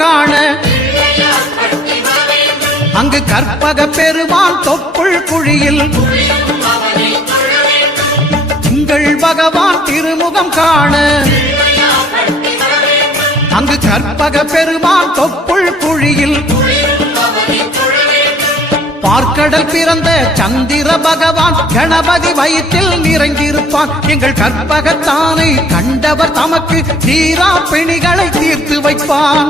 காண அங்கு கற்பக பெருமான் தொப்புள் குழியில் திங்கள் பகவான் திருமுகம் காண அங்கு கற்பக பெருமான் தொப்புள் குழியில் பார்க்கடல் பிறந்த சந்திர பகவான் கணபதி வயிற்றில் நிறைந்திருப்பான். எங்கள் கற்பகத்தானை கண்டவர் தமக்கு தீரா பிணிகளை தீர்த்து வைப்பான்.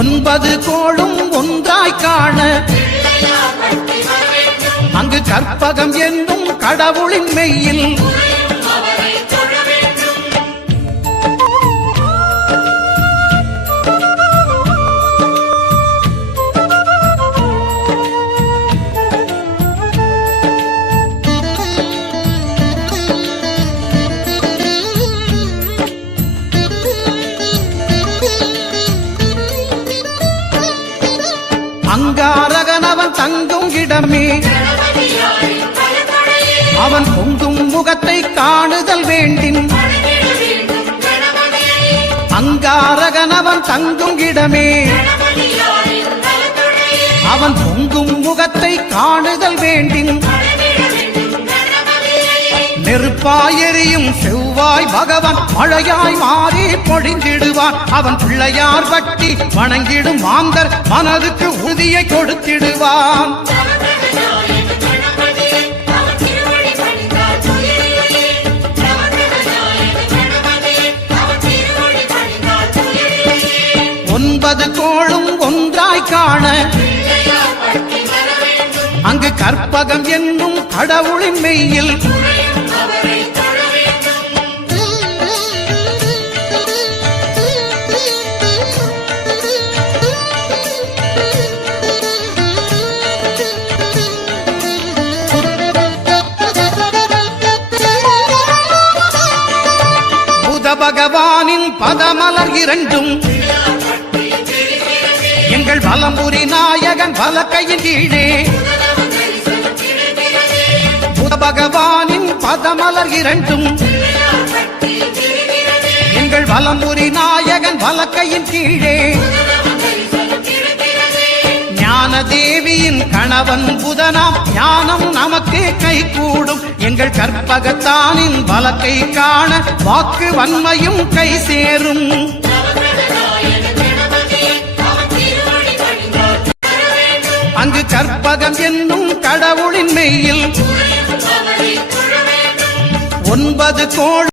ஒன்பது கோளும் ஒன்றாய் காண அங்கு கற்பகம் என்னும் கடவுளின் மெய்யில் அங்காரகனவன் தங்கும் இடமே அவன் பொங்கும் முகத்தை காணுதல் வேண்டின். அங்காரகனவன் தங்கும் இடமே அவன் பொங்கும் முகத்தை காணுதல் வேண்டின். நெருப்பாய் எரியும் செவ்வாய் பகவான் மழையாய் மாறி பொழிந்திடுவான். அவன் பிள்ளையார் பட்டி வணங்கிடும் மாந்தர் மனதுக்கு உறுதியை கொடுத்திடுவான். ஒன்பது கோளும் ஒன்றாய் காண அங்கு கற்பகம் என்னும் கடவுளின் மெய்யில் புத பகவானின் பதமலர் இரண்டும் எங்கள் வலம்புரி நாயகன் வலக்கையின் கீழே. புத பகவானின் பதமலர் இரண்டும் எங்கள் வலம்புரி நாயகன் வலக்கையின் கீழே. ஞான தேவியின் கணவன் புதனாம் ஞானம் நமக்கு கை கூடும். எங்கள் கற்பகத்தானின் வலக்கை காண வாக்கு வன்மையும் கை சேரும். அங்கு கற்பகம் என்னும் கடவுளின் மெய்யில் ஒன்பது கோள்